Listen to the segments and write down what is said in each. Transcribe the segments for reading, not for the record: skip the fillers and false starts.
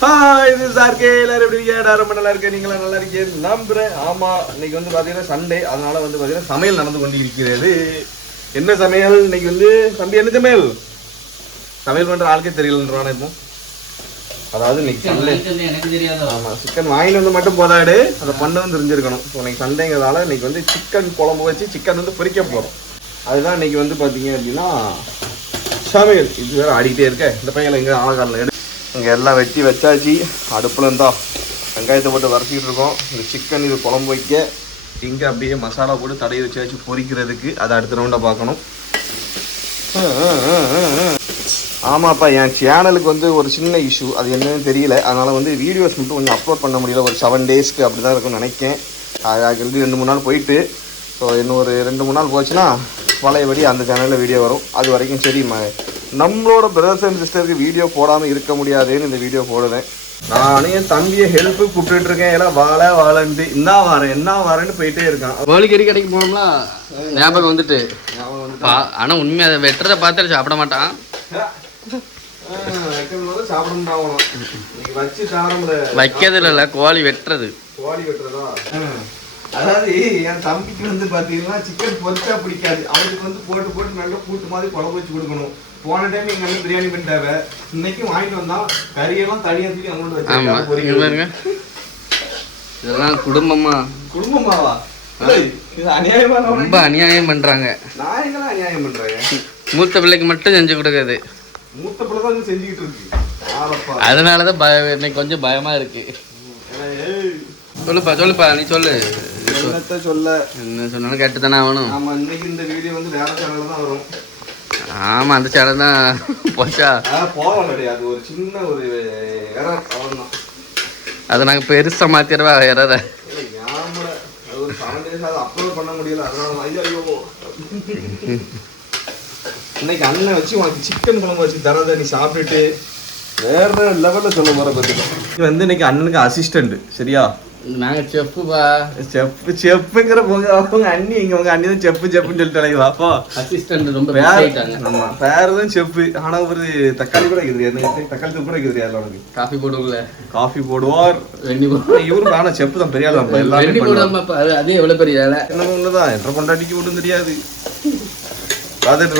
இது சார்கே எல்லாரும் எப்படி இருக்கீங்க? ரொம்ப நல்லா இருக்கேன். நீங்களும் நல்லா இருக்கீங்க நம்புறேன். ஆமா, இன்னைக்கு வந்து பாத்தீங்கன்னா சண்டே, அதனால வந்து பாத்தீங்கன்னா சமையல் நடந்து கொண்டு இருக்கிறது. என்ன சமையல் இன்னைக்கு வந்து தம்பி? என்ன சமையல்? சமையல் பண்ற ஆளுக்கே தெரியலன்றானே இப்போ. அதாவது இன்னைக்கு சண்டே, எனக்கு தெரியாது. ஆமா, சிக்கன் வாங்கிட்டு வந்து மட்டும் போதாடு, அதை பண்ணவும் தெரிஞ்சிருக்கணும். ஸோ இன்னைக்கு சண்டேங்கிறதால இன்னைக்கு வந்து சிக்கன் குழம்பு வச்சு சிக்கன் வந்து பொரிக்க போறோம். அதுதான் இன்னைக்கு வந்து பாத்தீங்க அப்படின்னா சமையல். இது வேற ஆடிக்கிட்டே இருக்க. இந்த பையன் எங்க ஆகாரில் இங்கே எல்லாம் வெட்டி வச்சாச்சு. அடுப்பில் இருந்தா வெங்காயத்தை போட்டு வறுத்திக்கிட்டு இருக்கோம். இந்த சிக்கன் இது குழம்பு வைக்க இங்கே அப்படியே மசாலா போட்டு தடவி வச்சாச்சு பொரிக்கிறதுக்கு. அதை அடுத்த ரவுண்டாக பார்க்கணும். ஆமாப்பா, என் சேனலுக்கு வந்து ஒரு சின்ன இஷ்யூ, அது என்னன்னு தெரியல. அதனால் வந்து வீடியோஸ் மட்டும் கொஞ்சம் அப்லோட் பண்ண முடியல. ஒரு 7 டேஸ்க்கு அப்படி தான் இருக்கும்னு நினைக்கேன். அது 2-3 நாள் போயிட்டு, ஸோ இன்னும் ஒரு 2-3 நாள் போச்சுன்னா பழையபடி அந்த சேனலில் வீடியோ வரும். அது வரைக்கும் சரி, நம்மளோட பிரதர்ஸ் அண்ட் சிஸ்டருக்கு வீடியோ போடாமல் இருக்க முடியாதுன்னு இந்த வீடியோ போடுவேன். நானே என் தம்பியை ஹெல்ப்பு கூப்பிட்டு இருக்கேன். எல்லாம் வாழன்ட்டு என்ன வரேன்னு போயிட்டே இருக்கான். கோழிக்கறி கடைக்கு போனோம்னா ஞாபகம் வந்துட்டு, ஆனா உண்மையை அதை வெட்டுறதை பார்த்துட்டு சாப்பிட மாட்டான். வைக்கிறதுல இல்ல, கோழி வெட்டுறது. கோழி வெட்டுறதா? அதாவது என் தம்பிக்கு வந்து பாத்தீங்கன்னா சிக்கன் பொரிச்சா பிடிக்காது. அவனுக்கு வந்து போட்டு போட்டு நல்லா கூட்டு மாதிரி குழம்பு வச்சு கொடுக்கணும். போன டைம் எங்க அண்ணன் பிரியாணி பண்ணிட்டாவ, இன்னைக்கு வாங்கிட்டு வந்தான். கறியெல்லாம் தனியா தூக்கி அவங்களோட வச்சு. இதெல்லாம் குடும்பமாவா? இது அநியாயமா, ரொம்ப அநியாயம் பண்றாங்க. நான் எங்கெல்லாம் அநியாயம் பண்றாங்க? மூத்த பிள்ளைக்கு மட்டும் செஞ்சு கொடுக்காது. மூத்த பிள்ளை தான் செஞ்சுக்கிட்டு இருக்கு. அதனாலதான் இன்னைக்கு கொஞ்சம் பயமா இருக்கு. சொல்லுப்பா நீ சொல்லு. சொல்ல என்ன சொன்னாலும் கேட்டு தானே ஆகணும். ஆமா, இன்னைக்கு இந்த வீடியோ வந்து வேற சேனல்ல தான் வரும். ஆமா, அந்த சேனல் தான் போச்சா போகலடி. அது ஒரு சின்ன ஒரு எரர், அவ்வளவுதான். அதை நாங்கள் பெருசா மாத்திரவா எரற. அது ஒரு 7 days அதை அப்லோட் பண்ண முடியல. அதனால ஐயோ இன்னைக்கு அண்ணன் வச்சு உனக்கு சிக்கன் குழம்பு வச்சு தரத நீ சாப்பிட்டுட்டு வேற லெவல்ல சொல்ல போற பத்தி வந்து இன்னைக்கு அண்ணனுக்கு அசிஸ்டன்ட். சரியா? நாங்க செப்புப்பா. செப்புங்கிற அவங்க அண்ணி, இங்க உங்க அண்ணி தான் செப்புன்னு சொல்லிட்டு வாப்பா. அசிஸ்டன்ட் ரொம்ப ஆமா, பேரு தான் செப்பு. ஆனா ஒரு தக்காளி கூட இருக்குது, தக்காளி தூள் கூட இருக்குது. உனக்கு காஃபி போடுவோம்ல, காஃபி போடுவார். இவரு ஆனா செப்பு தான், பெரிய ஆள். அதே எவ்வளவு பெரிய ஆள என்ன ஒண்ணுதான் என்ற கொண்டாடிக்கு ஒன்றும் தெரியாது. 15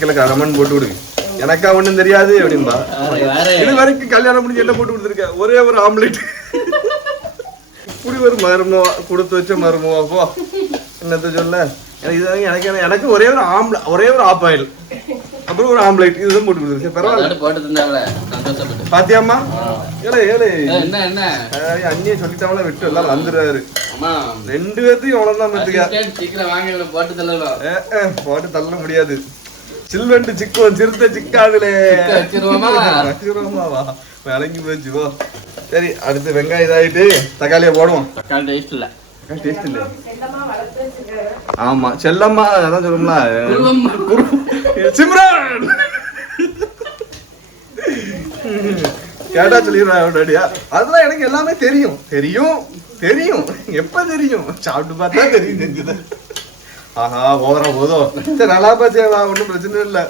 கிலோ கமெண்ட் போட்டு விடுங்க, எனக்கா ஒண்ணும் தெரியாது அப்படின்பா. இது வரைக்கும் கல்யாணம் முடிஞ்சு என்ன போட்டு கொடுத்துருக்க? ஒரே ஒரு ஆம்லெட். இப்படி ஒரு மருமவா கொடுத்து வச்ச மருமவாப்போ, என்னத்த சொல்ல. எனக்கு ஒரே ஒரு ஆப் ஆயில், அப்புறம் ஒரு ஆம்லெட், இதுதான் போட்டு கொடுத்துருக்கேன். பரவாயில்ல, பாத்தியாமா? அண்ணிய சொல்லிட்டாங்களா விட்டு எல்லாம் வந்துடுறாரு. 2 பேர்த்தையும் எவ்வளவுதான் போட்டு தள்ள முடியாது. சில்வெண்டு சிக்குவன் சிறுத்தை சிக்காதுலே விளங்கி போச்சு. போ சரி, அடுத்து வெங்காயம் இதாயிட்டு தக்காளியை போடுவோம். டேஸ்ட் இல்ல. ஆமா, செல்லம்மா அதான் சொல்லுங்களா. சிம்ரன் கேட்டா சொல்லிடுறா. அதெல்லாம் எனக்கு எல்லாமே தெரியும். எப்ப தெரியும்? சாப்பிட்டு பார்த்தா தெரியும் செஞ்சது. ஆஹா, போதும் போதும். சரி, நல்லா பாச்சேவா, ஒன்றும் பிரச்சனை இல்லை.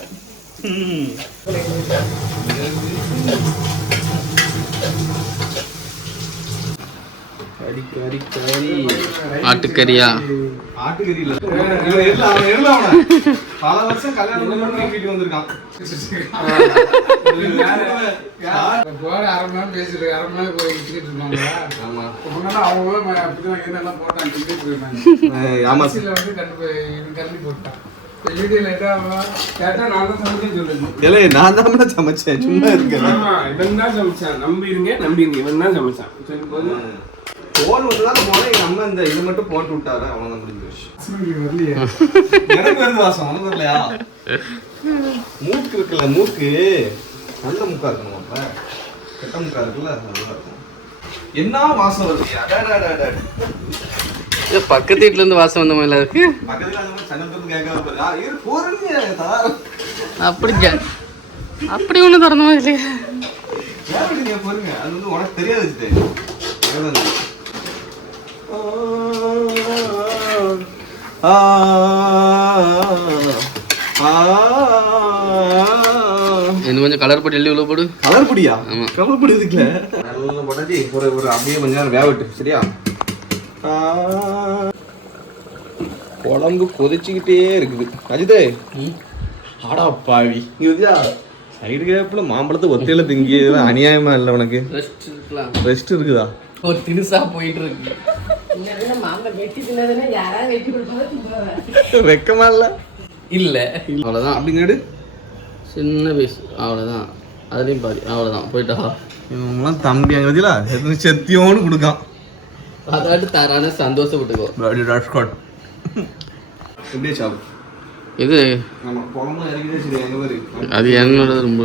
ஆட்டுக்கறியா? ஆட்டுக்கறி இல்ல, பல வருஷம் கல்யாணம் வீட்டுக்கு வந்திருக்கான். நான் தான் சமைச்சேன், சும்மா இருக்கேன். போன் வந்துதான் போனேன். எங்க அம்மா இந்த இது மட்டும் போட்டு விட்டாரு, அவங்க முடிஞ்சு. எனக்கு வந்து வாசம் உனக்கு வரலையா? மூக்கு இருக்குல்ல, மூக்கு நல்ல மூக்கா இருக்கணும். அப்ப கெட்ட மூக்கா இருக்குல்ல, நல்லா இருக்கும். என்ன வாசம் வருது? பக்கத்து வீட்டுல இருந்து வாசம் வந்த மாதிரி இருக்கு. பக்கத்துல அந்த மாதிரி சங்கத்துல கேட்க போறீங்க. அப்படி ஒண்ணு திறந்த மாதிரி இல்லையா? நீங்க போறீங்க, அது வந்து உனக்கு தெரியாது. என்னமோ கொஞ்சம் கலர் பொடி எள்ளி உள்ள போடு. கலர் பொடியா? ஆமா. கலர் பொடி இதுக்குல நல்லா போட்டாச்சு. ஒரு அப்படியே கொஞ்ச நேரம் வேகட்டு. சரியா? குழம்பு கொதிச்சுக்கிட்டே இருக்குது. அஜிதே ஆடா பாவி நீ வந்துயா சைடு கேப்ல மாம்பழத்தை ஒத்தையில திங்கியது அநியாயமா இல்லை உனக்கு? ரெஸ்ட் இருக்குதா? ஒரு தினுசா போயிட்டு இருக்கு. வெக்கமா இல்ல? இல்ல அவ்வளவுதான். அப்படிங்காடு சின்ன பீஸ் அவ்வளவுதான். அதுலயும் பாதி அவ்வளவுதான். போயிட்டா இவங்கெல்லாம் தம்பி அங்க வச்சுல செத்தியோன்னு கொடுக்கான். அதாட்டு தரான சந்தோஷப்பட்டுக்கோ. எப்படியே சாப்பிடு. இது ஆமா குழம்பு இறக்கிட்டே சரி எங்க பேரு அது என்னோட ரொம்ப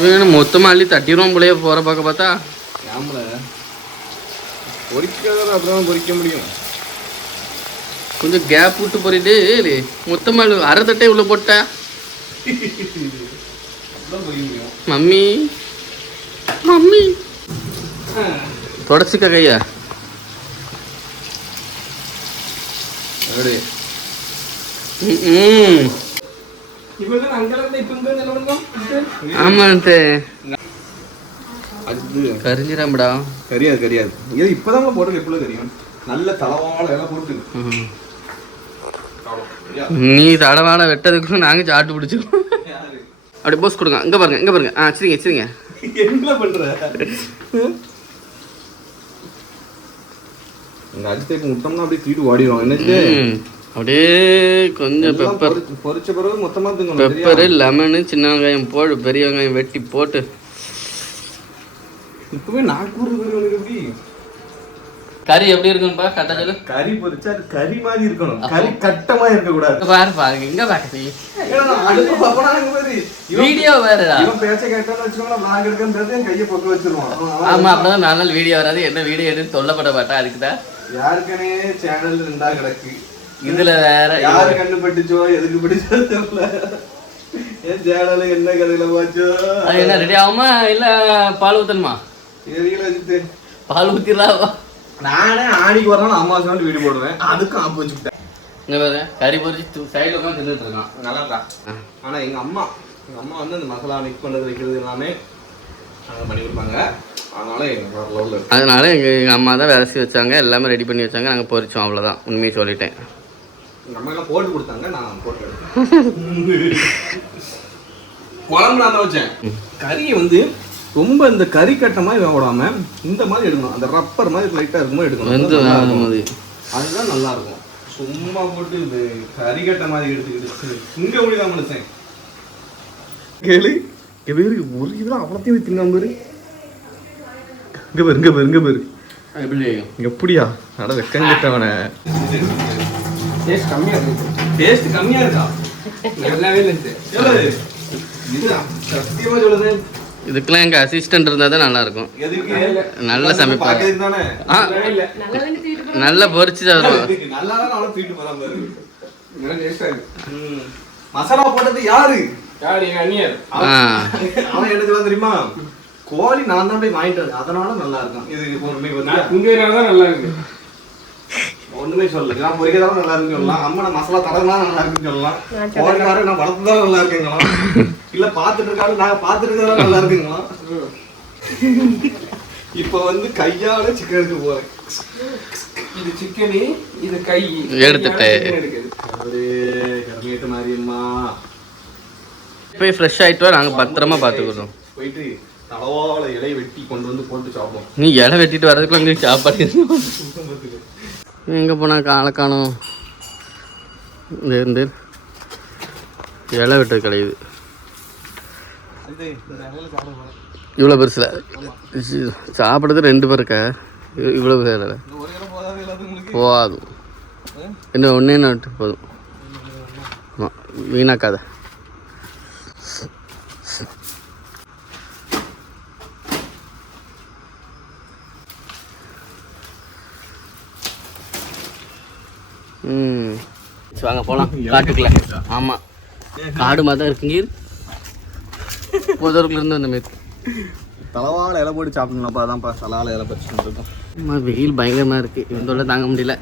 வேறு மொத்தமா அள்ளி தட்டிடுவோம் போலயே போற பார்க்க பார்த்தா. பொறிக்காத அப்படிதான் பொறிக்க முடியும். கொஞ்சம் கேப் விட்டு போறிட்டு மொத்தமா அரை தட்டே உள்ள போட்ட. மம்மி மம்மி தொடச்சிக்க கையா. ஆமாண்டே கரிஞ்சிடாமடா. கரியாது கரியாது. இது இப்பதான் போட்டு எப்படிலாம் தெரியும். நல்ல தளவாழ எல்லாம் போட்டு நீ தடவாழ வெட்டதுக்கு நாங்க சாட்டு பிடிச்சிருக்கோம். அப்படி போஸ் கொடுங்க. இங்க பாருங்க இங்க பாருங்க. சரிங்க சரிங்க. என்ன பண்ற? இந்த அஜித்தை முட்டம்னா அப்படியே தீட்டு ஓடிடும். என்னச்சு அப்படியே கொஞ்சம் பெப்பர் பொரிச்ச பிறகு மொத்தமா பெப்பரு லெமனு சின்ன வெங்காயம் போடு. பெரிய வெங்காயம் வெட்டி போட்டு இப்பவே நாக்கூறு எப்படி கறி எப்படி இருக்கும்பா? கட்டத்துல கறி பொரிச்சா கறி மாதிரி இருக்கணும். கறி கட்டமா இருக்க கூடாது. பாரு பாருங்க இங்க பாக்கி வீடியோ வேற. இவன் பேச்ச கேட்டான்னு வச்சுக்கோங்களேன். நான் இருக்கேன் கையை பக்கம் வச்சிருவான். ஆமா அப்பதான் நாள் வீடியோ வராது. என்ன வீடியோ எடுத்து சொல்லப்பட மாட்டா. அதுக்குதான் யாருக்கனே சேனல் இருந்தா கிடக்கு. இதுல வேற யாரு கண்டுபட்டுச்சோ எதுக்கு படிச்சோ தெரியல. என் சேனல் என்ன கதையில போச்சோ. அது என்ன ரெடி ஆகுமா இல்ல பால் ஊத்தணுமா? பால் ஊத்திடலாம். நானே ஆணிக்கு வரணும் அம்மாவாசை வீடியோ போடுவேன். அதுக்கும் ஆப்பு வச்சுக்கிட்டேன். இங்க பாரு கறி பொரிச்சு சைடுல உட்காந்து தின்னுட்டு இருக்கான். நல்லாடா. ஆனா எங்க அம்மா வந்து அந்த மசாலா மிக்ஸ் பண்றது வைக்கிறது எல்லாமே பண்ணி கொடுப்பாங்க. அதனால எங்க அம்மா தான் விரசி வச்சாங்க. எல்லாமே ரெடி பண்ணி வச்சாங்க. நாங்க பொரிச்சோம். அவ்வளவுதான். உண்மையை சொல்லிட்டேன். நம்ம எல்லாம் போட்டு கொடுத்தாங்க. நான் போட்டு எடுத்தேன். குழம்பு நான் தான் வச்சேன். கறியை வந்து ரொம்ப இந்த கறி கட்ட மாதிரி விடாம இந்த மாதிரி எடுக்கணும். அந்த ரப்பர் மாதிரி லைட்டா இருக்கும்போது எடுக்கணும். அதுதான் நல்லா இருக்கும். சும்மா போட்டு இந்த கறி கட்ட மாதிரி எடுத்துக்கிட்டு இங்க முடிதான் மனுஷன் கேளு. பேரு ஒரு இதெல்லாம் அவ்வளோத்தையும் திங்காம பேரு. இங்க பேரு இங்க பேரு இங்க பேரு எப்படியா நட வெக்கம் கேட்டவன. டேஸ்ட் கம்மியா இருக்கா? நல்லாவே இல்லை. சத்தியமா சொல்லுது. இதுக்கெல்லாம் எங்க அசிஸ்டன்ட் இருந்தா தான் நல்லா இருக்கும். நல்ல சமைப்பாங்க. நல்லா பொரிச்சு தருவோம். மசாலா போட்டது யாரு? அவன் எனக்கு தெரியுமா? கோழி நான் தான் போய் வாங்கிட்டு வந்தேன். அதனால நல்லா இருக்கும். இது நல்லா இருக்கு. ஒண்ணுமே சொல்லல. நான் பொரிக்கதான் நல்லா இருக்குன்னு சொல்லலாம். அம்மா நான் மசாலா தடவை நல்லா இருக்குன்னு சொல்லலாம். கோழிக்காரன் நான் வளர்த்துதான் நல்லா இருக்குங்களா? இல்ல பாத்துட்டு இருக்காரு நாங்க பாத்துட்டு இருக்கதான் நல்லா இருக்குங்களா? இப்ப வந்து கையால சிக்கன் எடுக்க போறேன். இது சிக்கனி இது கை எடுத்துட்டேன். கருமேட்டு மாரியம்மா போய் ஃப்ரெஷ் ஆயிட்டு வா. நாங்க பத்திரமா பாத்துக்கிறோம். போயிட்டு தலவாழ இலையை வெட்டி கொண்டு வந்து போட்டு சாப்பிடுவோம். நீ இலை வெட்டிட்டு வர்றதுக்குள்ள அங்கே சாப்பாடு எங்கே போனா காலை காணும். இந்த இலை வெட்டுறது கிடையாது. இவ்வளோ பெருசில் சாப்பிட்றது 2 பேர் இருக்கா? இவ்வளோ பேர் போதும். என்ன ஒன்றே நட்டு போதும். ஆமாம் வீணாக்காத. வாங்க போகலாம் காட்டுக்குள்ள. ஆமாம் காடு மாதிரி தான் இருக்குங்க. புதருக்குலேருந்து அந்த மாரி தலவாழை இலை போட்டு சாப்பிடணும்ப்பா அதான்ப்பா தலவாழை இலை பறிச்சுட்டு இருக்கோம். வெயில் பயங்கரமாக இருக்குது, இவந்தோட தாங்க முடியல.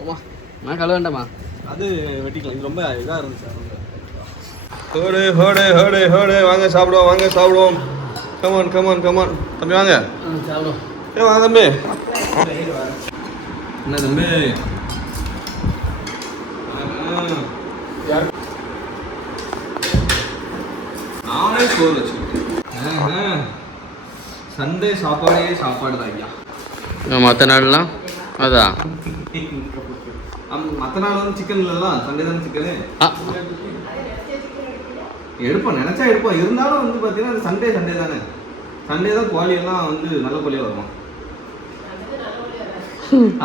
ஓமா நான் கழுவ வேண்டாமா? அது வெட்டிக்கலாம், இது ரொம்ப இதாக இருந்துச்சு. ஹோடு ஹோடு ஹோடு ஹோடு வாங்க சாப்பிடுவோம், வாங்க சாப்பிடுவோம். கமான் கமான் கமான் தம்பி வாங்க சாப்பிடுவோம். வாங்க தம்பி. என்ன தம்பி நானே சோறு வச்சுருக்கேன். சண்டே சாப்பாடே சாப்பாடு தான் ஐயா. மற்ற நாள்லாம் அதான் மற்ற நாள் வந்து சிக்கன் இல்லைலாம், சண்டே தானே சிக்கனு எடுப்போம், நினச்சா எடுப்போம். இருந்தாலும் வந்து பார்த்தீங்கன்னா சண்டே தானே, சண்டே தான் குவாலியெல்லாம் வந்து நல்ல குவாலியாக வருமா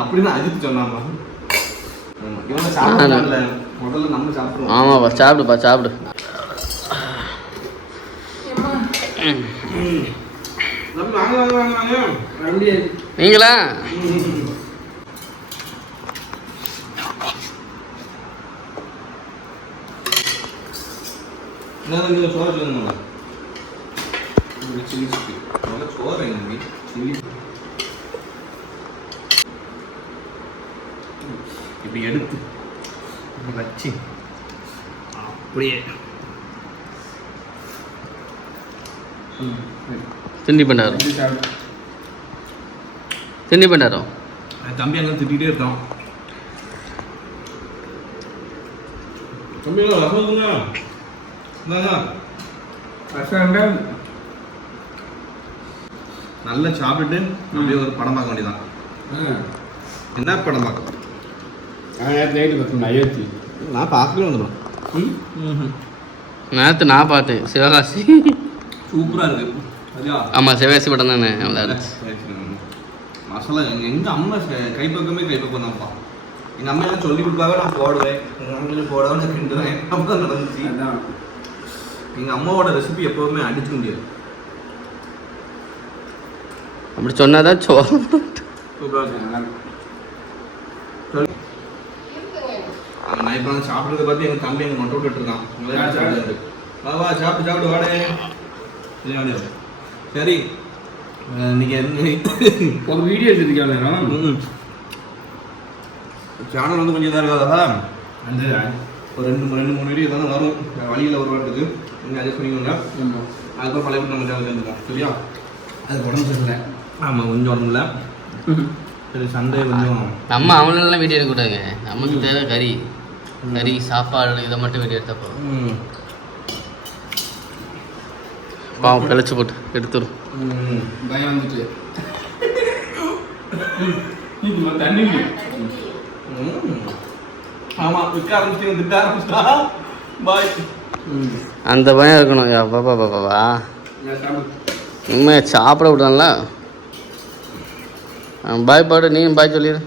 அப்படின்னு அஜித் சொன்னாமா. இவங்க சாப்பிடல, முதல்ல நம்ம சாப்பிடுவோம். ஆமாப்பா சாப்பிடுப்பா சாப்பிடு. வாங்க வாங்க வாங்க வாங்க நீங்களா? என்ன சோறு சொல்லுங்க. சில்லி சிக்கன் சோறு எங்க சில்லி இப்படி எடுத்து வச்சு அப்படியே திண்டி பண்டாரம் திண்டி பண்டாரம் தம்பி அங்கே திட்டிகிட்டே இருக்கான். தம்பி ரசம் நல்லா சாப்பிட்டுட்டு அப்படியே ஒரு படம் பார்க்க வேண்டியதான். என்ன படம் பார்க்க? நான் பார்க்கவே வந்துடும். நேற்று நான் பார்த்தேன் சிவகாசி, சூப்பராக இருக்கு. ஆமாம் சிவகாசி படம் தானே. மசாலா எங்கள் அம்மா கைப்பக்கமே கைப்பக்கம் தான்ப்பா. எங்கள் அம்மா எல்லாம் சொல்லி கொடுப்பாவே நான் போடுவேன், எங்கள் அம்மா போடாவே நான் கிண்டுவேன். அப்பதான் நடந்துச்சு. எங்கள் அம்மாவோட ரெசிபி எப்போவுமே அடிச்சுக்க முடியாது. அப்படி சொன்னாதான் சோறு. நான் இப்போ சாப்பிட்றத பார்த்து எங்கள் தம்பி எங்கள் மொட்டை விட்டுட்டு இருக்கான். வா சாப்பிட்டு சாப்பிட்டு வாடே. சரி இன்னைக்கு ஒரு வீடியோ எடுத்துருக்கேன். சேனல் வந்து கொஞ்சம் இதாக இருக்காதா, ஒரு ரெண்டு மூணு வீடியோ தானே வரும். வழியில் ஒரு வாட்டுக்கு நீங்கள் அட்ஜஸ்ட் பண்ணிக்கோங்க. அதுக்கப்புறம் பழைய நம்ம சேனல் சேர்ந்துக்கோம். சரியா? அது உடம்பு சரியில்லை. ஆமாம் கொஞ்சம் உடம்பு இல்லை. சரி சண்டே கொஞ்சம் நம்ம அவனெல்லாம் வீடியோ எடுக்கக்கூடாதுங்க. நமக்கு தேவை கறி கறி சாப்பாடு இதை மட்டும் வீடியோ எடுத்தப்போ பாவம் கிளச்சி போட்டு எடுத்துரும். பயம் வந்துட்டு தண்ணி. ஆமாம் விற்க ஆரம்பிச்சு திட்ட ஆரம்பிச்சிட்டா பாய். அந்த பயம் இருக்கணும். பாப்பா பாப்பாவா உண்மையை சாப்பிட விடலாம்ல. பாய் பாடு, நீ பாய் சொல்லிடு.